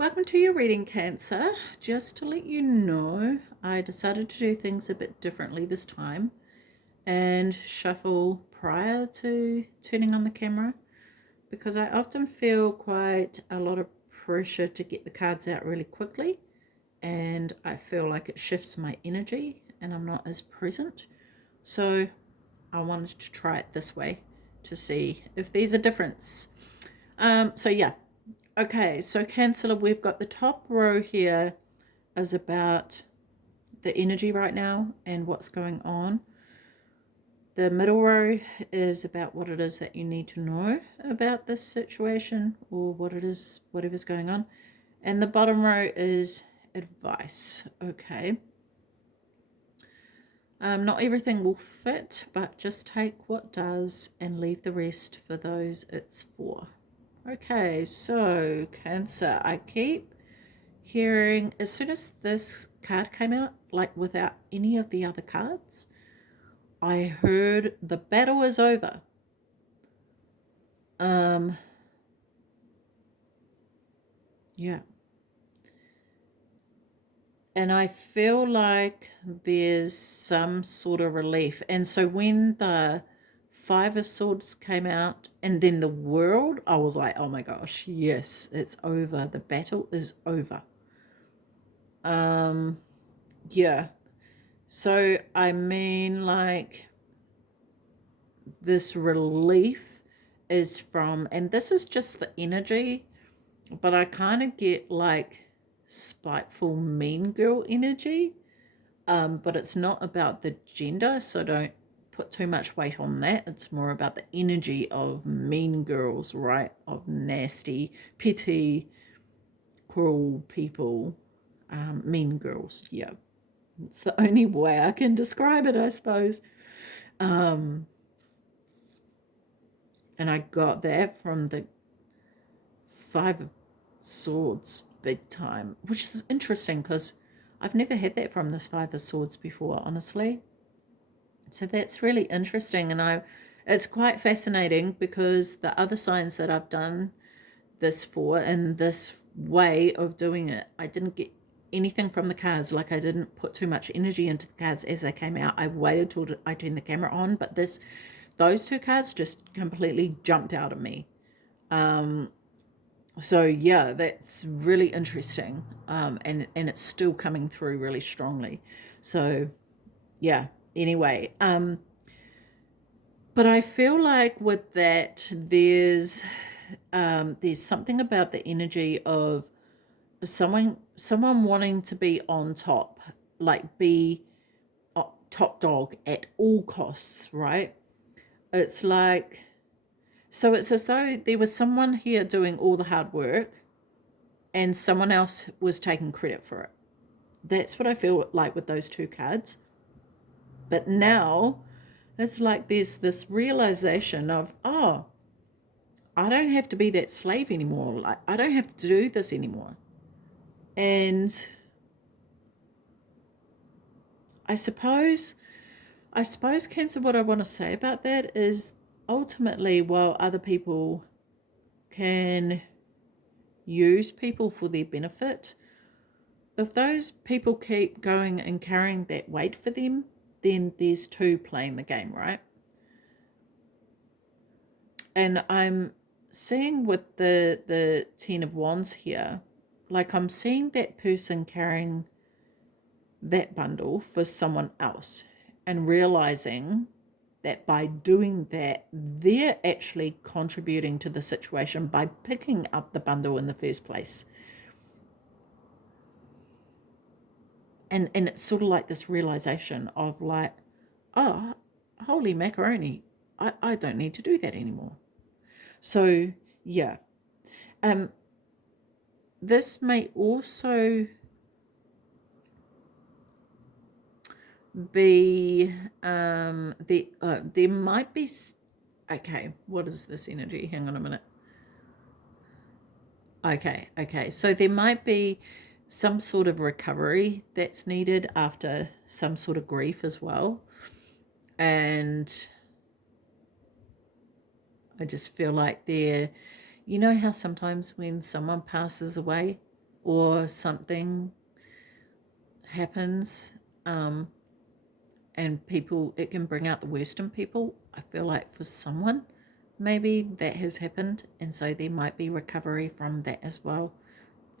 Welcome to your reading, Cancer. Just to let you know, I decided to do things a bit differently this time and shuffle prior to turning on the camera because I often feel quite a lot of pressure to get the cards out really quickly, and I feel like it shifts my energy and I'm not as present. So I wanted to try it this way to see if there's a difference. Yeah. Okay, so Cancer, we've got the top row here is about the energy right now and what's going on. The middle row is about what it is that you need to know about this situation or what it is, whatever's going on. And the bottom row is advice. Okay. Not everything will fit, but just take what does and leave the rest for those it's for. Okay, so Cancer, I keep hearing, as soon as this card came out, like without any of the other cards, I heard the battle is over. Yeah. And I feel like there's some sort of relief. And so when the Five of Swords came out and then the World, I was like, oh my gosh, yes, it's over. The battle is over. Yeah. So, I mean, like, this relief is from, and this is just the energy, but I kind of get like spiteful mean girl energy, but it's not about the gender, so don't put too much weight on that. It's more about the energy of mean girls, right? Of nasty, petty, cruel people, mean girls. Yeah, it's the only way I can describe it, I suppose. And I got that from the Five of Swords big time, which is interesting because I've never had that from the Five of Swords before, honestly. So that's really interesting, and it's quite fascinating because the other signs that I've done this for and this way of doing it, I didn't get anything from the cards. Like, I didn't put too much energy into the cards as they came out. I waited till I turned the camera on, but those two cards just completely jumped out at me. So yeah, that's really interesting, and it's still coming through really strongly. So yeah. Anyway, but I feel like with that, there's something about the energy of someone wanting to be on top, like be top dog at all costs, right? It's like, so it's as though there was someone here doing all the hard work and someone else was taking credit for it. That's what I feel like with those two cards. But now it's like there's this realization of, oh, I don't have to be that slave anymore. Like, I don't have to do this anymore. And I suppose, Cancer, what I want to say about that is ultimately, while other people can use people for their benefit, if those people keep going and carrying that weight for them, then there's two playing the game, right? And I'm seeing with the Ten of Wands here, like, I'm seeing that person carrying that bundle for someone else and realizing that by doing that, they're actually contributing to the situation by picking up the bundle in the first place. And it's sort of like this realization of, like, oh, holy macaroni, I don't need to do that anymore. So yeah. This may also be there might be, okay, what is this energy? Hang on a minute. Okay, so there might be some sort of recovery that's needed after some sort of grief as well. And I just feel like you know how sometimes when someone passes away, or something happens, and people, it can bring out the worst in people. I feel like for someone, maybe that has happened, and so there might be recovery from that as well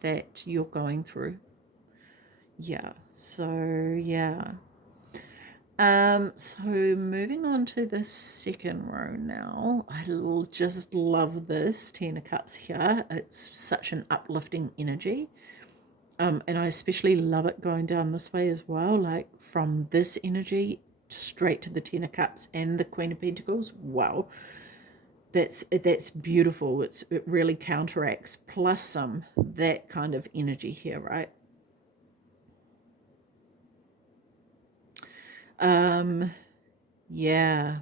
that you're going through. Yeah, so yeah. So moving on to the second row now. Just love this Ten of Cups here. It's such an uplifting energy. And I especially love it going down this way as well, like from this energy straight to the Ten of Cups and the Queen of Pentacles. Wow, that's beautiful. It really counteracts plus some that kind of energy here, right? Yeah.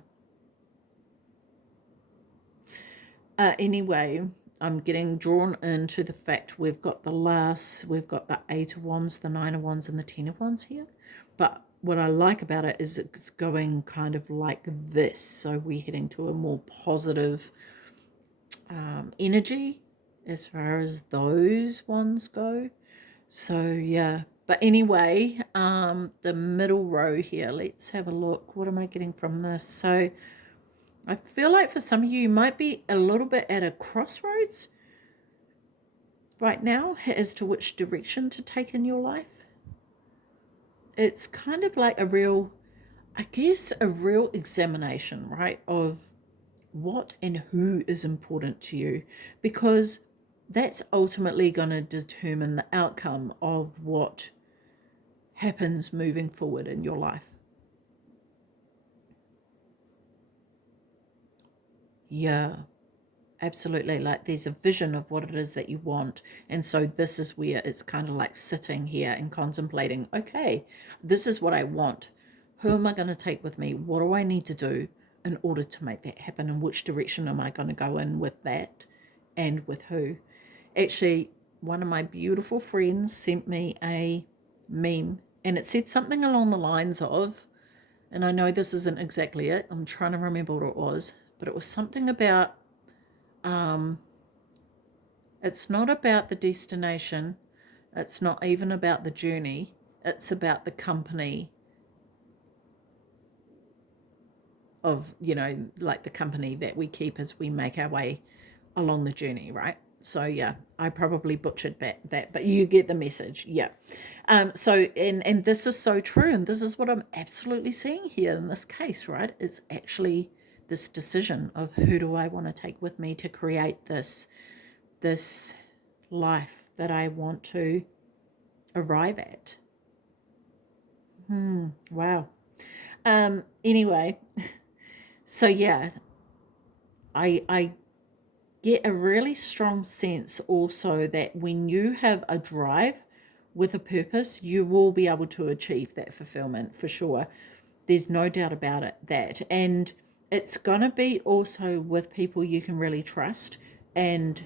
Anyway, I'm getting drawn into the fact we've got the Eight of Wands, the Nine of Wands, and the Ten of Wands here. But what I like about it is it's going kind of like this. So we're heading to a more positive energy as far as those wands go. So yeah. But anyway, the middle row here, let's have a look. What am I getting from this? So I feel like for some of you, you might be a little bit at a crossroads right now as to which direction to take in your life. It's kind of like a real, I guess, a real examination, right, of what and who is important to you, because that's ultimately going to determine the outcome of what happens moving forward in your life. Yeah. Absolutely. Like there's a vision of what it is that you want. And so this is where it's kind of like sitting here and contemplating, okay, this is what I want. Who am I going to take with me? What do I need to do in order to make that happen? And which direction am I going to go in with that and with who? Actually, one of my beautiful friends sent me a meme and it said something along the lines of, and I know this isn't exactly it, I'm trying to remember what it was, but it was something about it's not about the destination. It's not even about the journey. It's about the company of, like the company that we keep as we make our way along the journey, right? So yeah, I probably butchered that, but you get the message. Yeah. So and this is so true, and this is what I'm absolutely seeing here in this case, right? It's actually this decision of who do I want to take with me to create this life that I want to arrive at. Wow. Anyway, so yeah, I get a really strong sense also that when you have a drive with a purpose, you will be able to achieve that fulfillment for sure. There's no doubt about it that. And it's going to be also with people you can really trust and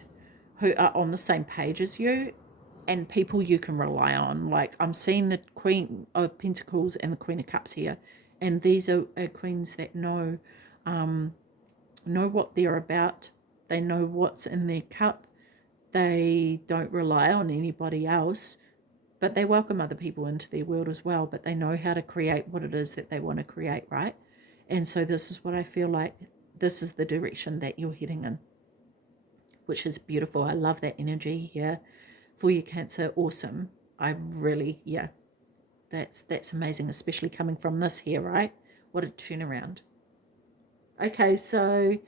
who are on the same page as you and people you can rely on. Like I'm seeing the Queen of Pentacles and the Queen of Cups here, and these are queens that know what they're about. They know what's in their cup. They don't rely on anybody else, but they welcome other people into their world as well. But they know how to create what it is that they want to create, right? And so this is what I feel like this is the direction that you're heading in, which is beautiful. I love that energy here for you, Cancer. Awesome. I really, yeah, that's amazing, especially coming from this here, right? What a turnaround. Okay, so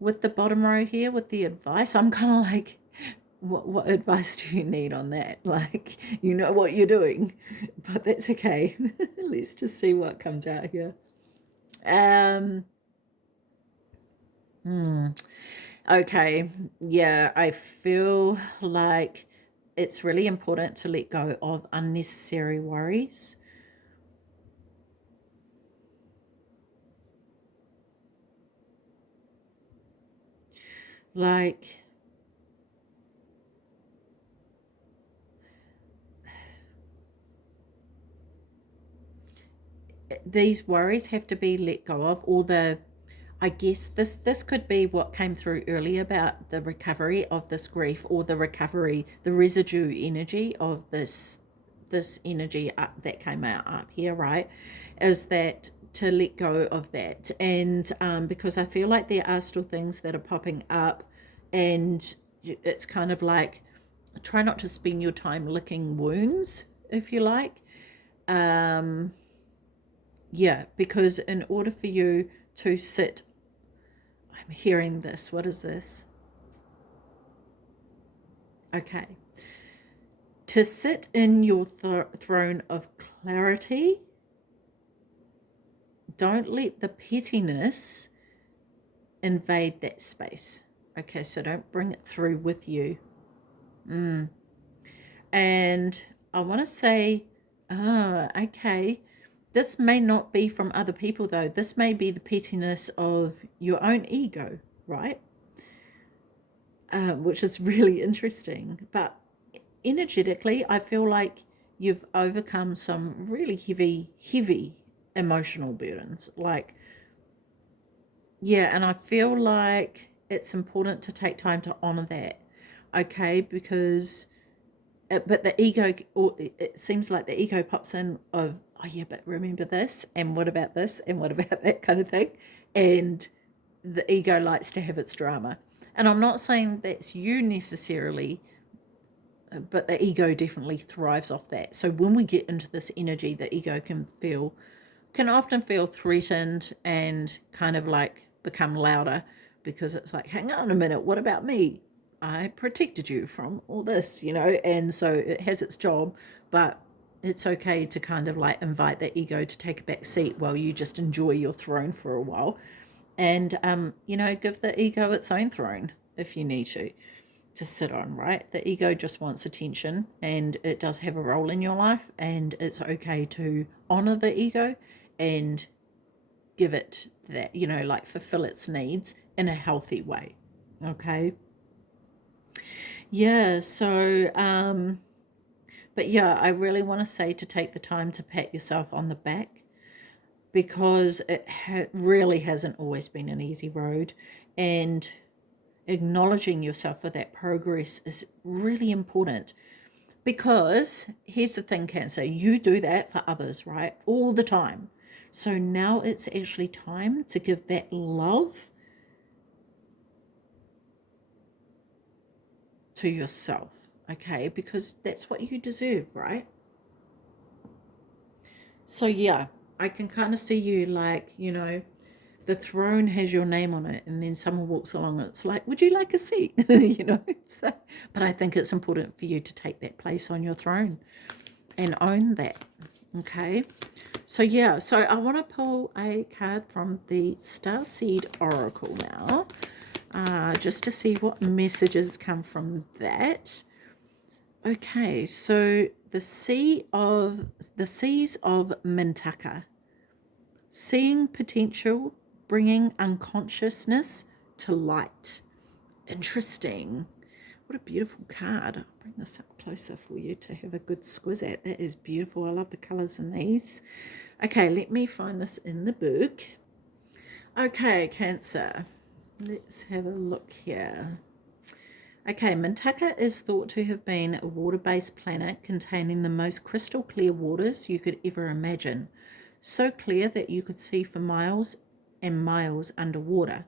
with the bottom row here with the advice, I'm kind of like, what advice do you need on that? Like, you know what you're doing, but that's okay. Let's just see what comes out here. Um, okay, yeah, I feel like it's really important to let go of unnecessary worries. Like, these worries have to be let go of, or the I guess this could be what came through earlier about the recovery of this grief, or the recovery, the residue energy of this energy that came out up here, right? Is that to let go of that, and because I feel like there are still things that are popping up, and it's kind of like, try not to spend your time licking wounds, if you like. Um, yeah, because in order for you to sit, I'm hearing this. What is this? Okay. To sit in your throne of clarity, don't let the pettiness invade that space. Okay, so don't bring it through with you. And I want to say, okay, this may not be from other people though. This may be the pettiness of your own ego, right? Which is really interesting. But energetically, I feel like you've overcome some really heavy emotional burdens. Like, yeah, and I feel like it's important to take time to honor that, okay? Because, but the ego, or it seems like the ego pops in of, oh yeah, but remember this, and what about this, and what about that kind of thing. And the ego likes to have its drama. And I'm not saying that's you necessarily, but the ego definitely thrives off that. So when we get into this energy, the ego can often feel threatened and kind of like become louder, because it's like, hang on a minute, what about me? I protected you from all this, and so it has its job, but it's okay to kind of like invite the ego to take a back seat while you just enjoy your throne for a while, and give the ego its own throne if you need to sit on, right? The ego just wants attention, and it does have a role in your life, and it's okay to honor the ego and give it that, like fulfill its needs in a healthy way. Okay. Yeah. So, but yeah, I really want to say to take the time to pat yourself on the back, because it really hasn't always been an easy road. And acknowledging yourself for that progress is really important. Because here's the thing, Cancer, you do that for others, right? All the time. So now it's actually time to give that love to yourself, okay? Because that's what you deserve, right? So, yeah, I can kind of see you like, the throne has your name on it, and then someone walks along and it's like, would you like a seat? So, but I think it's important for you to take that place on your throne and own that. Okay, so yeah, so I want to pull a card from the Starseed Oracle now, just to see what messages come from that. Okay, so the seas of Mintaka, seeing potential, bringing unconsciousness to light. Interesting. What a beautiful card. I'll bring this up closer for you to have a good squiz at. That is beautiful. I love the colours in these. Okay, let me find this in the book. Okay, Cancer. Let's have a look here. Okay, Mintaka is thought to have been a water-based planet containing the most crystal clear waters you could ever imagine. So clear that you could see for miles and miles underwater.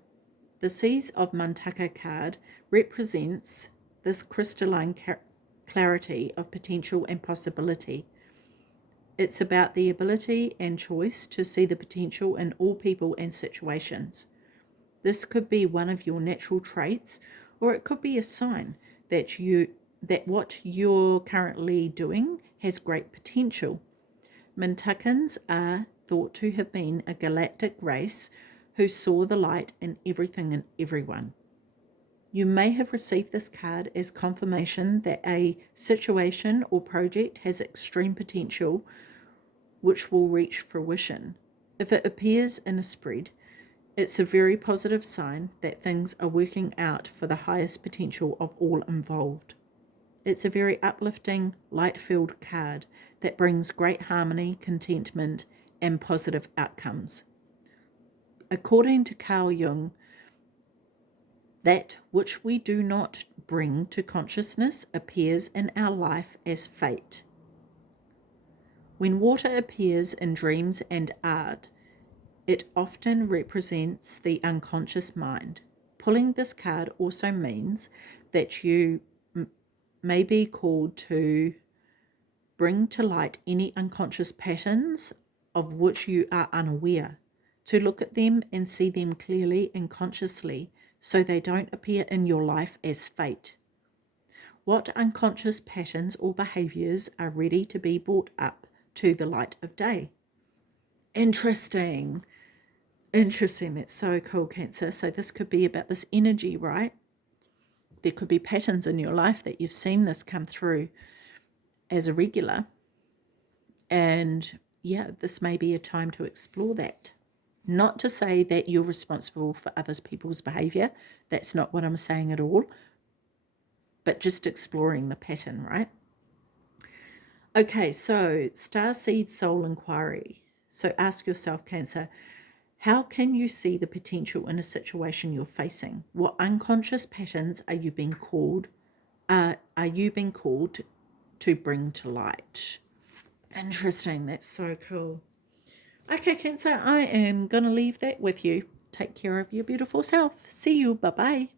The Seas of Mintaka card represents this crystalline clarity of potential and possibility. It's about the ability and choice to see the potential in all people and situations. This could be one of your natural traits, or it could be a sign that what you're currently doing has great potential. Mintakans are thought to have been a galactic race who saw the light in everything and everyone. You may have received this card as confirmation that a situation or project has extreme potential which will reach fruition. If it appears in a spread, it's a very positive sign that things are working out for the highest potential of all involved. It's a very uplifting, light-filled card that brings great harmony, contentment, and positive outcomes. According to Carl Jung, that which we do not bring to consciousness appears in our life as fate. When water appears in dreams and art, it often represents the unconscious mind. Pulling this card also means that you may be called to bring to light any unconscious patterns of which you are unaware, to look at them and see them clearly and consciously so they don't appear in your life as fate. What unconscious patterns or behaviors are ready to be brought up to the light of day? Interesting. Interesting. That's so cool, Cancer. So this could be about this energy, right? There could be patterns in your life that you've seen this come through as a regular. And yeah, this may be a time to explore that. Not to say that you're responsible for other people's behavior. That's not what I'm saying at all. But just exploring the pattern, right? Okay, so Starseed Soul Inquiry. So ask yourself, Cancer, how can you see the potential in a situation you're facing? What unconscious patterns are you being called to bring to light? Interesting. That's so cool. Okay, Cancer, I am going to leave that with you. Take care of your beautiful self. See you. Bye-bye.